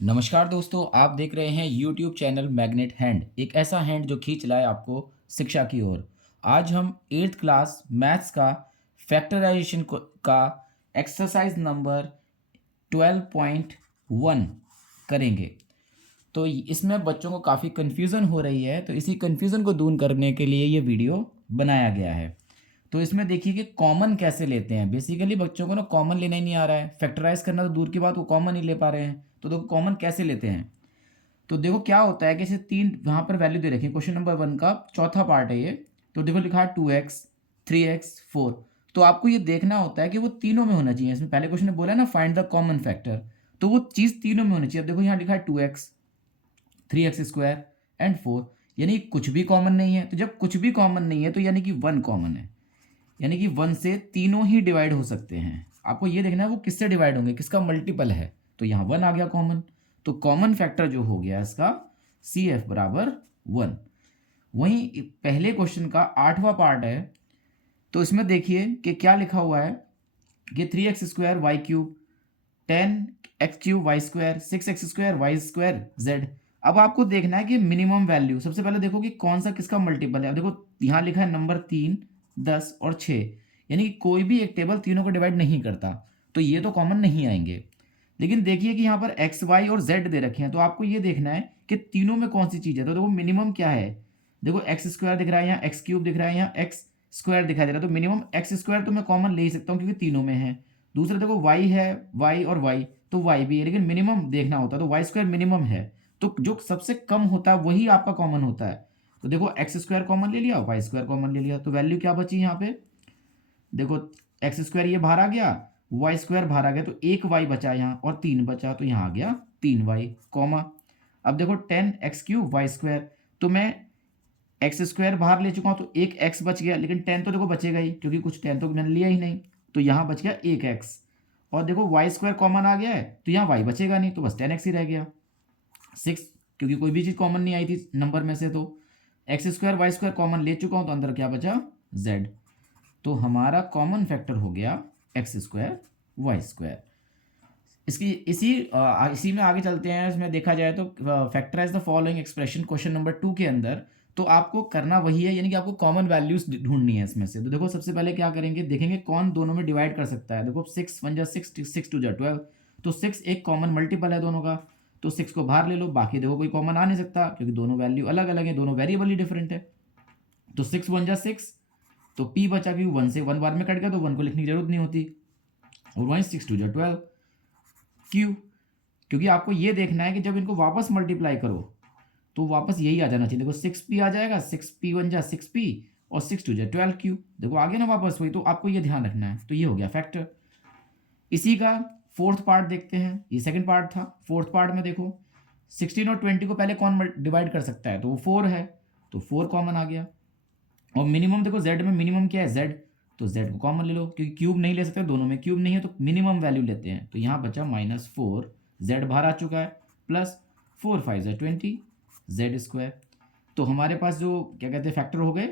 नमस्कार दोस्तों, आप देख रहे हैं यूट्यूब चैनल मैग्नेट हैंड, एक ऐसा हैंड जो खींच लाए आपको शिक्षा की ओर। आज हम 8th क्लास मैथ्स का फैक्टराइजेशन का एक्सरसाइज नंबर 12.1 करेंगे। तो इसमें बच्चों को काफ़ी कन्फ्यूज़न हो रही है, तो इसी कन्फ्यूज़न को दूर करने के लिए ये वीडियो बनाया गया है। तो इसमें देखिए कि कॉमन कैसे लेते हैं। बेसिकली बच्चों को ना कॉमन लेना ही नहीं आ रहा है, फैक्टराइज करना तो दूर की बात, वो कॉमन ही ले पा रहे हैं। तो देखो कॉमन कैसे लेते हैं। तो देखो क्या होता है कि जैसे तीन वहाँ पर वैल्यू दे रखी है, क्वेश्चन नंबर 1 का चौथा पार्ट है ये। तो देखो लिखा है 2x 3x 4। तो आपको ये देखना होता है कि वो तीनों में होना चाहिए। इसमें पहले क्वेश्चन ने बोला है ना फाइंड द कॉमन फैक्टर, तो वो चीज़ तीनों में होनी चाहिए। अब देखो यहाँ लिखा है 2x 3x² एंड 4, यानी कुछ भी कॉमन नहीं है। तो जब कुछ भी कॉमन नहीं है तो यानी कि 1 कॉमन है, यानी कि 1 से तीनों ही डिवाइड हो सकते हैं। आपको ये देखना है वो किससे डिवाइड होंगे, किसका मल्टीपल है। तो यहाँ 1 आ गया कॉमन, तो कॉमन फैक्टर जो हो गया इसका CF बराबर 1। वहीं पहले क्वेश्चन का 8वां पार्ट है, तो इसमें देखिए कि क्या लिखा हुआ है कि 3x² y³ 10x³ y² 6x² y² z। अब आपको देखना है कि मिनिमम वैल्यू, सबसे पहले देखो कि कौन सा किसका मल्टीपल है। अब देखो यहाँ लिखा है नंबर 3 10 और 6, यानी कि कोई भी एक टेबल तीनों को डिवाइड नहीं करता, तो ये तो कॉमन नहीं आएंगे। लेकिन देखिए कि यहाँ पर एक्स वाई और जेड दे रखे हैं, तो आपको ये देखना है कि तीनों में कौन सी चीज़ है। तो देखो मिनिमम क्या है, देखो x² दिख रहा है, यहाँ x³ दिख रहा है, यहाँ x² दिखाई दे रहा है। तो मिनिमम x² तो मैं कॉमन ले ही सकता हूँ क्योंकि तीनों में है। दूसरा देखो y है, y और y, तो y भी है, लेकिन मिनिमम देखना होता है, तो y² मिनिमम है। तो जो सबसे कम होता है वही आपका कॉमन होता है। तो देखो x² कॉमन ले लिया, y² कॉमन ले लिया, तो वैल्यू क्या बची यहाँ पे, देखो x² ये बाहर आ गया, y² बाहर आ गया, तो एक y बचा यहाँ और 3 बचा, तो यहाँ आ गया 3y कॉमा। अब देखो 10x³ y², तो मैं x² बाहर ले चुका हूँ, तो एक x बच गया, लेकिन 10 तो देखो बचेगा ही क्योंकि कुछ 10 तो मैंने लिया ही नहीं, तो यहाँ बच गया एक x। और देखो y² कॉमन आ गया है, तो यहाँ y बचेगा नहीं, तो बस 10x ही रह गया। 6, क्योंकि कोई भी चीज़ कॉमन नहीं आई थी नंबर में से, तो x² y² कॉमन ले चुका हूँ, तो अंदर क्या बचा z। तो हमारा कॉमन फैक्टर हो गया x² y²। इसकी इसी में आगे चलते हैं। इसमें देखा जाए तो factorise the following expression question number 2 के अंदर, तो आपको करना वही है, यानी कि आपको कॉमन वैल्यूज ढूंढनी है इसमें से। तो देखो सबसे पहले क्या करेंगे, देखेंगे कौन दोनों में डिवाइड कर सकता है। देखो 6 1 6 6 2 12, तो 6 एक कॉमन मल्टीपल है दोनों का, तो 6 को बाहर ले लो। बाकी देखो कोई कॉमन आ नहीं सकता क्योंकि दोनों वैल्यू अलग अलग है, दोनों वेरिएबल ही डिफरेंट है। तो 6 1 6, तो p बचा, क्योंकि 1 से 1 बार में कट गया तो 1 को लिखने की जरूरत नहीं होती। और वहीं 6 2 12, क्यों, क्योंकि आपको ये देखना है कि जब इनको वापस मल्टीप्लाई करो तो वापस यही आ जाना चाहिए। देखो 6p आ जाएगा, 6p 1 6p और 6 2 12 क्यू, देखो आ गया ना वापस वही। तो आपको ये ध्यान रखना है, तो ये हो गया फैक्टर। इसी का फोर्थ पार्ट देखते हैं, ये सेकंड पार्ट था। फोर्थ पार्ट में देखो 16 और 20 को पहले कौन डिवाइड कर सकता है, तो वो 4 है, तो 4 कॉमन आ गया। और मिनिमम देखो z में मिनिमम क्या है z, तो z को कॉमन ले लो, क्योंकि क्यूब नहीं ले सकते, दोनों में क्यूब नहीं है, तो मिनिमम वैल्यू लेते हैं। तो यहाँ बचा -4, z बाहर आ चुका है, प्लस 4 5 20 z²। तो हमारे पास जो क्या कहते हैं फैक्टर हो गए,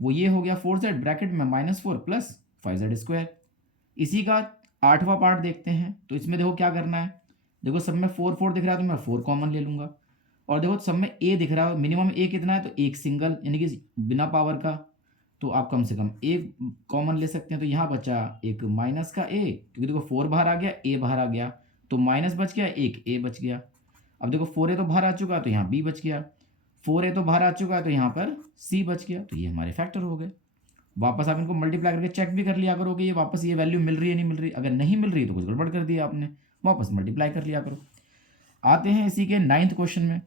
वो ये हो गया 4z ब्रैकेट में -4 प्लस 5z²। इसी का 8वां पार्ट देखते हैं। तो इसमें देखो क्या करना है, देखो सब में 4 4 दिख रहा है, तो मैं 4 कॉमन ले लूँगा। और देखो सब में a दिख रहा है, मिनिमम a कितना है, तो एक सिंगल, यानी कि बिना पावर का, तो आप कम से कम एक कॉमन ले सकते हैं। तो यहाँ बचा एक माइनस का a, क्योंकि देखो 4 बाहर आ गया, a बाहर आ गया, तो माइनस बच गया, एक a बच गया। अब देखो 4a तो बाहर आ चुका, तो यहाँ b बच गया, 4a तो बाहर आ चुका है, तो यहाँ पर c बच गया। तो ये हमारे फैक्टर हो गए। वापस आप इनको मल्टीप्लाई करके चेक भी कर लिया करोगे, ये वापस ये वैल्यू मिल रही है नहीं मिल रही। अगर नहीं मिल रही तो कुछ गड़बड़ कर दिया आपने, वापस मल्टीप्लाई कर लिया करो। आते हैं इसी के 9th क्वेश्चन में।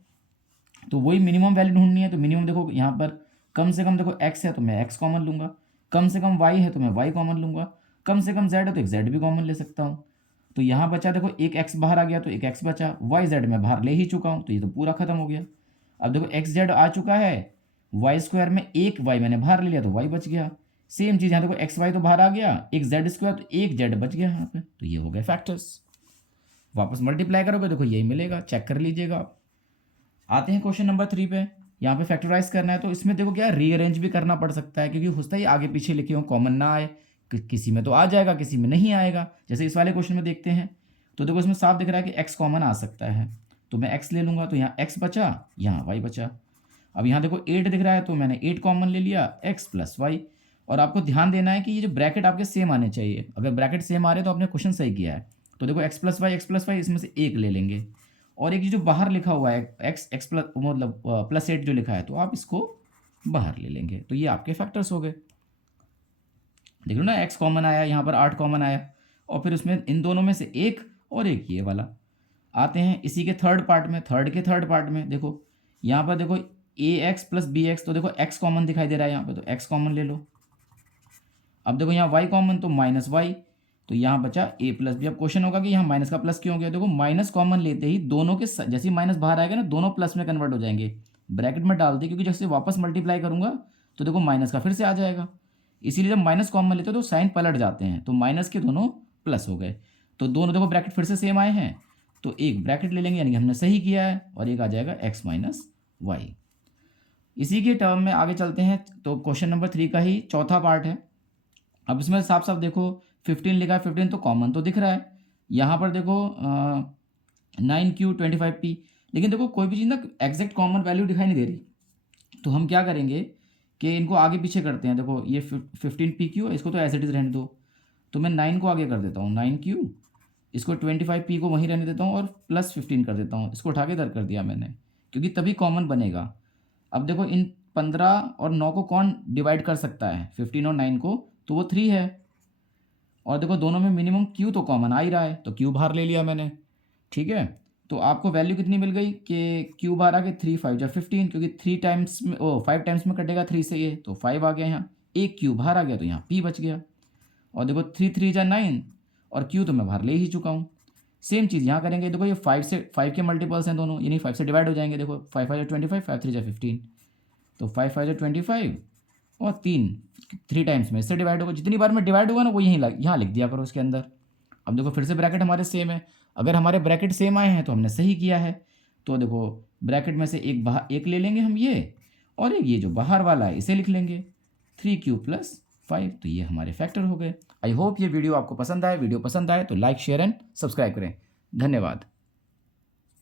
तो वही मिनिमम वैल्यू ढूंढनी है। तो मिनिमम देखो यहाँ पर कम से कम देखो x है, तो मैं x कॉमन लूँगा, कम से कम y है तो मैं y कॉमन लूँगा, कम से कम z है तो एक z भी कॉमन ले सकता हूँ। तो यहाँ बचा देखो एक x बाहर आ गया, तो एक x बचा, y z मैं बाहर ले ही चुका हूँ, तो ये तो पूरा खत्म हो गया। अब देखो x z आ चुका है, y² में एक y मैंने बाहर ले लिया, तो y बच गया। सेम चीज़ यहाँ देखो x y तो बाहर आ गया, एक z², तो एक z बच गया यहाँ पे। तो ये हो गए फैक्टर्स। वापस मल्टीप्लाई करोगे देखो यही मिलेगा, चेक कर लीजिएगा आप। आते हैं क्वेश्चन नंबर 3 पे। यहाँ पे फैक्टराइज करना है, तो इसमें देखो क्या रीअरेंज भी करना पड़ सकता है, क्योंकि हो सकता है आगे पीछे लिखे हो कॉमन ना आए, किसी में तो आ जाएगा किसी में नहीं आएगा। जैसे इस वाले क्वेश्चन में देखते हैं, तो देखो इसमें साफ दिख रहा है कि एक्स कॉमन आ सकता है, तो मैं एक्स ले लूँगा, तो यहाँ एक्स बचा, यहाँ वाई बचा। अब यहाँ देखो 8 दिख रहा है, तो मैंने 8 कॉमन ले लिया, एक्स प्लस वाई। और आपको ध्यान देना है कि ये जो ब्रैकेट आपके सेम आने चाहिए, अगर ब्रैकेट सेम आ रहे तो आपने क्वेश्चन सही किया है। तो देखो एक्स प्लस वाई इसमें से एक ले लेंगे, और एक जो बाहर लिखा हुआ है एक्स प्लस मतलब प्लस 8 जो लिखा है, तो आप इसको बाहर ले लेंगे। तो ये आपके फैक्टर्स हो गए। देख लो ना, एक्स कॉमन आया, यहाँ पर 8 कॉमन आया, और फिर उसमें इन दोनों में से एक और एक ये वाला। आते हैं इसी के थर्ड पार्ट में, थर्ड पार्ट में देखो, यहाँ पर देखो ए एक्स प्लस बी एक्स, तो देखो एक्स कॉमन दिखाई दे रहा है यहाँ पे, तो एक्स कॉमन ले लो। अब देखो यहाँ वाई कॉमन, तो माइनस वाई, तो यहाँ बचा ए प्लस बी। अब क्वेश्चन होगा कि यहाँ माइनस का प्लस क्यों हो गया। देखो माइनस कॉमन लेते ही दोनों के जैसे ही माइनस बाहर आएगा ना, दोनों प्लस में कन्वर्ट हो जाएंगे। ब्रैकेट में डाल दे, क्योंकि जैसे वापस मल्टीप्लाई करूंगा तो देखो माइनस का फिर से आ जाएगा। इसीलिए जब माइनस कॉमन लेते हो तो साइन पलट जाते हैं, तो माइनस के दोनों प्लस हो गए। तो दोनों देखो ब्रैकेट फिर से सेम आए हैं, तो एक ब्रैकेट ले लेंगे, यानी कि हमने सही किया है, और एक आ जाएगा एक्स माइनस वाई। इसी के टर्म में आगे चलते हैं, तो क्वेश्चन नंबर 3 का ही चौथा पार्ट है। अब इसमें साफ साफ देखो 15 लिखा है, 15 तो कॉमन तो दिख रहा है। यहाँ पर देखो 9Q 25P, लेकिन देखो कोई भी चीज़ ना एग्जैक्ट कॉमन वैल्यू दिखाई नहीं दे रही, तो हम क्या करेंगे कि इनको आगे पीछे करते हैं। देखो ये 15PQ, इसको तो एज इट इज़ रहने दो, तो मैं 9 को आगे कर देता हूँ 9Q, इसको 25P को वहीं रहने देता हूँ, और प्लस 15 कर देता हूँ, इसको उठा के इधर कर दिया मैंने, क्योंकि तभी कॉमन बनेगा। अब देखो इन 15 और 9 को कौन डिवाइड कर सकता है, 15 और 9 को, तो वो 3 है। और देखो दोनों में मिनिमम Q तो कॉमन आ ही रहा है, तो Q बाहर ले लिया मैंने। ठीक है, तो आपको वैल्यू कितनी मिल गई कि Q बाहर आ गई 3 5 जा 15, क्योंकि 3 टाइम्स में 5 टाइम्स में कटेगा 3 से, ये तो 5 आ गया यहाँ, एक Q बाहर आ गया, तो यहाँ P बच गया। और देखो 3 3 जा 9, और Q तो मैं बाहर ले ही चुका हूँ। सेम चीज़ यहाँ करेंगे, देखो ये 5 के मल्टीपल्स हैं दोनों, यानी 5 से डिवाइड हो जाएंगे। देखो 5 5 जा 25, 5 3 जा 15, तो 5 5 जा 25, और 3 टाइम्स में इससे डिवाइड होगा। जितनी बार में डिवाइड होगा ना, वो यहाँ लिख दिया करो इसके अंदर। अब देखो फिर से ब्रैकेट हमारे सेम है, अगर हमारे ब्रैकेट सेम आए हैं तो हमने सही किया है। तो देखो ब्रैकेट में से एक ले लेंगे हम ये, और एक ये जो बाहर वाला है इसे लिख लेंगे 3Q + 5, तो ये हमारे फैक्टर हो गए। आई होप ये वीडियो आपको पसंद आए। वीडियो पसंद आए तो लाइक शेयर एंड सब्सक्राइब करें। धन्यवाद।